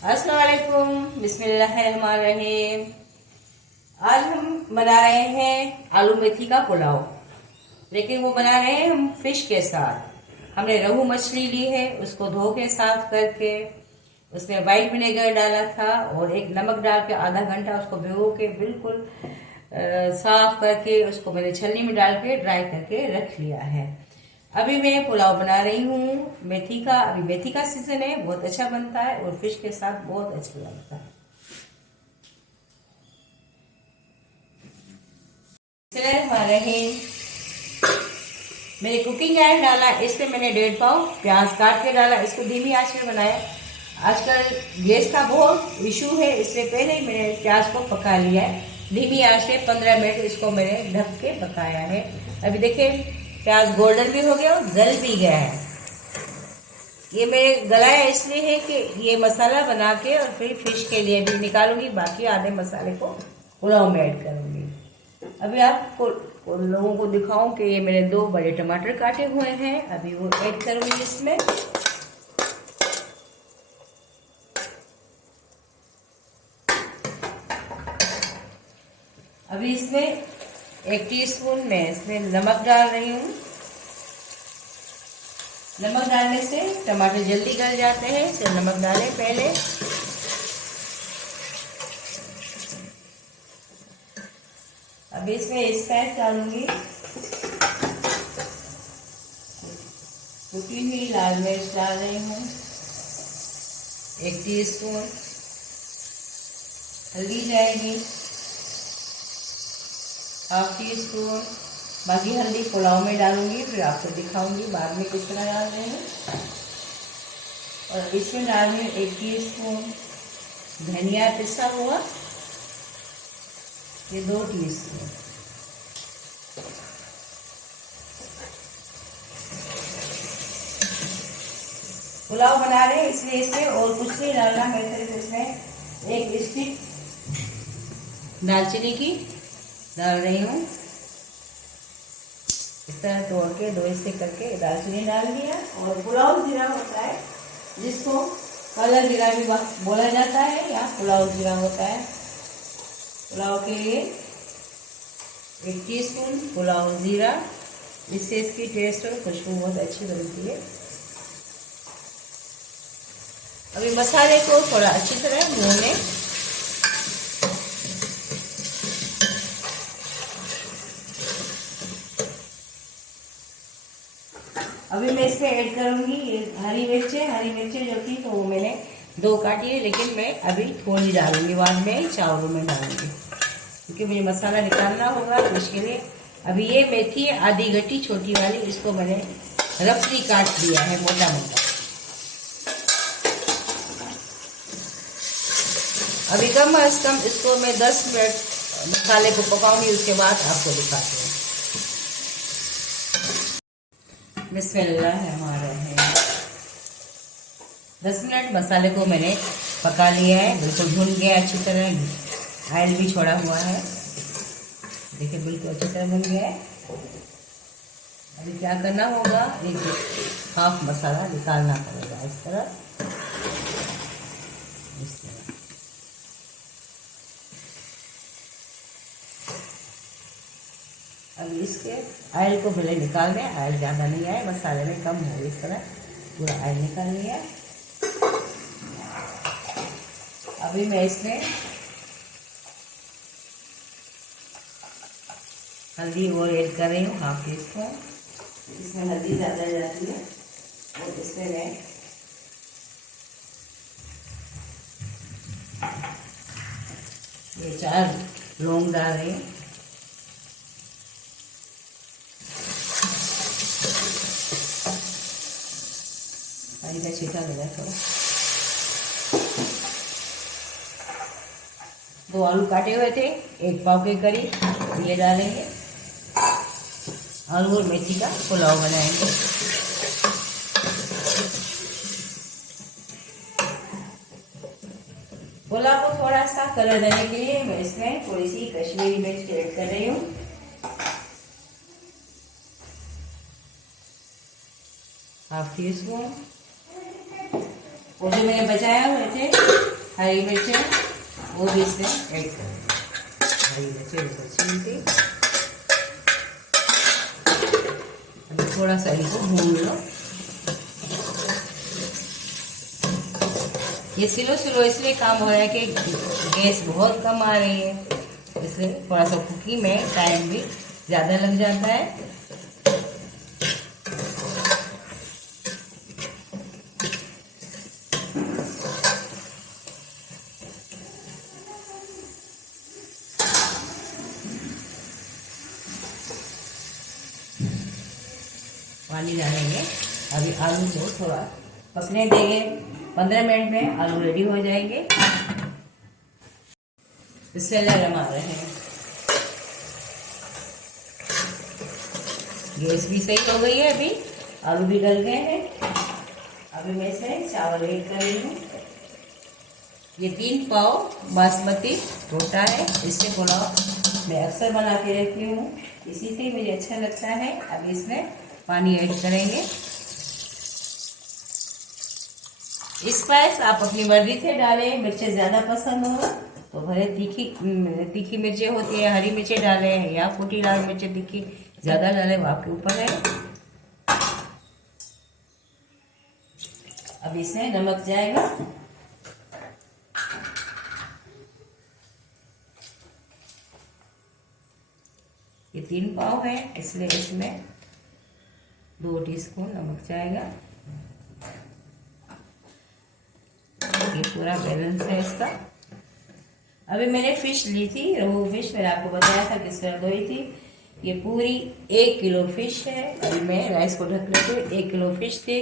अस्सलाम वालेकुम, बिस्मिल्लाहिर्रहमानिर्रहीम। आज हम बना रहे हैं आलू मेथी का पुलाव, लेकिन वो बना रहे हैं हम फिश के साथ। हमने रोहू मछली ली है, उसको धो के साफ करके उसमें वाइट विनेगर डाला था और एक नमक डाल के आधा घंटा उसको भिगो के बिल्कुल साफ करके उसको मैंने छलनी में डाल के ड्राई करके रख लिया है। अभी मैं पुलाव बना रही हूँ मेथी का। अभी मेथी का सीजन है, बहुत अच्छा बनता है और फिश के साथ बहुत अच्छा लगता है। मैंने कुकिंग ऑयल डाला, इसमें मैंने 1.5 पाव प्याज काट के डाला। इसको धीमी आंच में बनाया। आजकल गैस का बहुत इशू है, इससे पहले ही मैंने प्याज को पका लिया है। धीमी आंच में 15 मिनट इसको मैंने ढक के पकाया है। अभी देखिए प्याज गोल्डन भी हो गया और गल भी गया है। ये मैंने गलाया इसलिए है कि ये मसाला बना के और फिर फिश के लिए भी निकालूंगी, बाकी आधे मसाले को पुलाव में ऐड करूंगी। अभी आपको उन लोगों को दिखाऊं कि ये मैंने 2 बड़े टमाटर काटे हुए हैं, अभी वो ऐड करूंगी इसमें। अभी इसमें 1 टीस्पून मैं इसमें नमक डाल रही हूँ। नमक डालने से टमाटर जल्दी गल जाते हैं, तो नमक डालें पहले। अभी इसमें स्पाइस डालूंगी, कुटी हुई लाल मिर्च डाल रही हूँ 1 टीस्पून। हल्दी जाएगी 1/2 टीस्पून। बाकी हल्दी पुलाव में डालूंगी, फिर आपको दिखाऊंगी बाद में किस तरह डाल रहे हैं। और इसमें डाल रही हूँ 1 टीस्पून धनिया पिसा हुआ, ये 2 टीस्पून। पुलाव बना रहे हैं इसलिए इसमें और कुछ नहीं डालना। मैं सिर्फ इसमें 1 स्टिक दालचीनी की डाल रही हूँ। इस तरह तोड़ के 2 स्टिक करके दालचीनी डाल दिया। और पुलाव जीरा होता है, जिसको काला जीरा भी बोला जाता है, या पुलाव जीरा होता है। पुलाव के लिए 1 टीस्पून पुलाव जीरा, इससे इसकी टेस्ट और खुशबू बहुत अच्छी बनती है। अभी मसाले को थोड़ा अच्छी तरह भूनें। अभी मैं इसमें ऐड करूंगी ये हरी मिर्चें जो थी तो वो मैंने 2 काटी है, लेकिन मैं अभी थोड़ी डालूंगी, बाद में चावलों में डालूंगी क्योंकि मुझे मसाला निकालना होगा, तो इसके लिए। अभी ये मेथी है आधी गट्टी छोटी वाली, इसको मैंने रफली काट दिया है मोटा मोटा। अभी कम अज कम इसको मैं 10 मिनट मसाले को पकाऊंगी, उसके बाद आपको दिखाती हूँ। बिस्मिल्लाहिर्रहमानिर्रहीम। 10 मिनट मसाले को मैंने पका लिया है, बिल्कुल भुन गया अच्छी तरह, ऑयल भी छोड़ा हुआ है। देखिए बिल्कुल अच्छी तरह भुन गया है। अभी क्या करना होगा, एक हाफ मसाला निकालना पड़ेगा इस तरह। अभी इसके ऑयल को पहले निकाल दें, ऑयल ज़्यादा नहीं आए, मसाले में कम हो, इस तरह पूरा ऑयल निकाल लिया। अभी मैं इसमें हल्दी और ऐड कर रही हूँ 1/2 टीस्पून। इसमें हल्दी ज़्यादा जाती है। और इसमें मैं ये 4 लौंग डाल रही हूँ। हरी का छींटा लगा थोड़ा। 2 आलू काटे हुए थे 1 पाव के करीब, ये डालेंगे। आलू और मेथी का पुलाव बनाएंगे। पुलाव को थोड़ा सा कलर देने के लिए मैं इसमें थोड़ी सी कश्मीरी मिर्च ऐड कर रही हूँ। 1/2 टीस्पून। और जो मैंने बचाया हुए थे हरी मिर्चें वो भी इसमें ऐड करेंगे। हरी मिर्चें इसको छील के अभी थोड़ा सा इसको भून लो। ये स्लो स्लो इसलिए काम हो रहा है कि गैस बहुत कम आ रही है, इसलिए थोड़ा सा कुकिंग में टाइम भी ज़्यादा लग जाता है। पानी डालेंगे। अभी आलू को थोड़ा पकने देंगे। 15 मिनट में आलू रेडी हो जाएंगे। बिस्मिल्लाह रहमान रहीम। गैस भी सही हो गई है, अभी आलू भी गल गए हैं। अभी मैं इसमें चावल ऐड कर रही हूँ। ये 3 पाव बासमती रोटा है। इससे पुलाव मैं अक्सर बना के रखती हूँ, इसी से मुझे अच्छा लगता है। अब इसमें पानी ऐड करेंगे। स्पाइस आप अपनी मर्जी से डालें। मिर्चें ज़्यादा पसंद हो तो भले तीखी मिर्चें होती है, हरी मिर्चें डालें या कुटी लाल मिर्चें तीखी ज़्यादा डालें, वो आपके ऊपर है। अब इसमें नमक जाएगा। ये 3 पाव है, इसलिए इसमें 2 टीस्पून नमक जाएगा। ये पूरा बैलेंस है इसका। अभी मैंने फिश ली थी, रोहू फिश, मैंने आपको बताया था किस तरह धोई थी। ये पूरी 1 किलो फिश है। अभी मैं राइस को ढक लेती हूँ। 1 किलो फिश थी।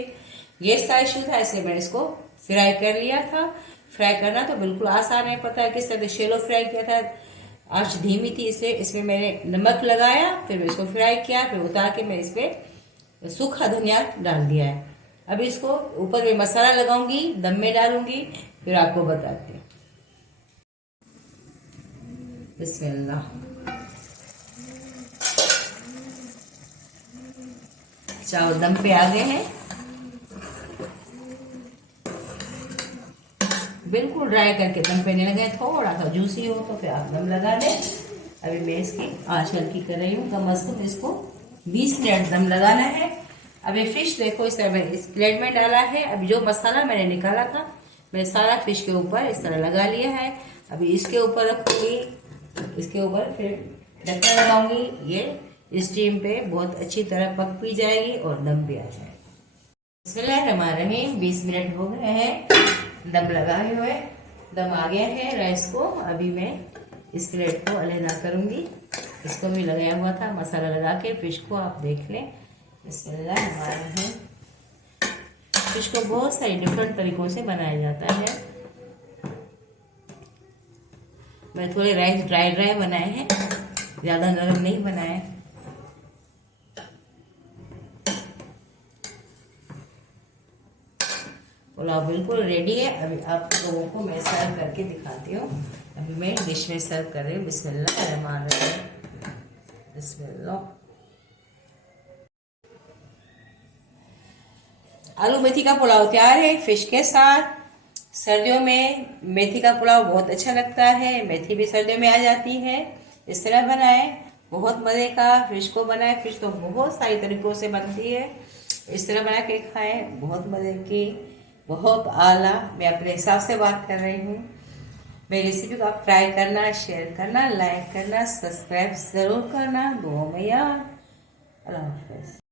गैस का इशू था, इसलिए मैंने इसको फ्राई कर लिया था। फ्राई करना तो बिल्कुल आसान है, पता है किस तरह से शैलो फ्राई किया था। आंच धीमी थी, इसलिए इसमें मैंने नमक लगाया, फिर मैं इसको फ्राई किया, फिर उतार के मैं इस पर सूखा धनिया डाल दिया है। अब इसको ऊपर में मसाला लगाऊंगी, दम में डालूंगी, फिर आपको बताती हूँ। बिस्मिल्लाह। चावल दम पे आ गए हैं। बिल्कुल ड्राई करके दम पे नहीं लगाए, थोड़ा सा जूसी हो तो फिर आप दम लगा दें। अभी मैं इसकी आंच हल्की कर रही हूँ। कम से कम इसको 20 मिनट दम लगाना है। अभी फिश देखो इस तरह इस प्लेट में डाला है। अभी जो मसाला मैंने निकाला था, मैं सारा फिश के ऊपर इस तरह लगा लिया है। अभी इसके ऊपर रखूंगी, इसके ऊपर फिर ढक्कन लगाऊंगी। ये स्टीम पे बहुत अच्छी तरह पक भी जाएगी और दम भी आ जाएगी। बिस्मिल्लाहिर्रहमानिर्रहीम। 20 मिनट हो गए हैं दम लगाए हुए। दम आ गया है राइस को। अभी मैं इस प्लेट को अलहदा करूंगी। इसको भी लगाया हुआ था मसाला लगा के। फिश को आप देख लें। बिस्मिल्लाहिर्रहमानिर्रहीम। फिश को बहुत सारे डिफरेंट तरीकों से बनाया जाता है। मैं थोड़े राइस ड्राई ड्राई बनाए हैं, ज़्यादा नरम नहीं बनाए। पुलाव बिल्कुल रेडी है। अभी आप लोगों को मैं सर्व करके दिखाती हूँ। अभी मैं डिश में सर्व कर रही हूँ। बिस्मिल्लाहिर्रहमानिर्रहीम। बिस्मिल्लाह। आलू मेथी का पुलाव तैयार है फिश के साथ। सर्दियों में मेथी का पुलाव बहुत अच्छा लगता है। मेथी भी सर्दियों में आ जाती है। इस तरह बनाएं, बहुत मज़े का। फिश को बनाएं। फिश तो बहुत सारी तरीक़ों से बनती है, इस तरह बना के खाएं, बहुत मज़े की, बहुत आला। मैं अपने हिसाब से बात कर रही हूँ। मेरी रेसिपी को आप ट्राई करना, शेयर करना, लाइक करना, सब्सक्राइब ज़रूर करना। दुआ में याद। अल्लाह हाफ़िज़।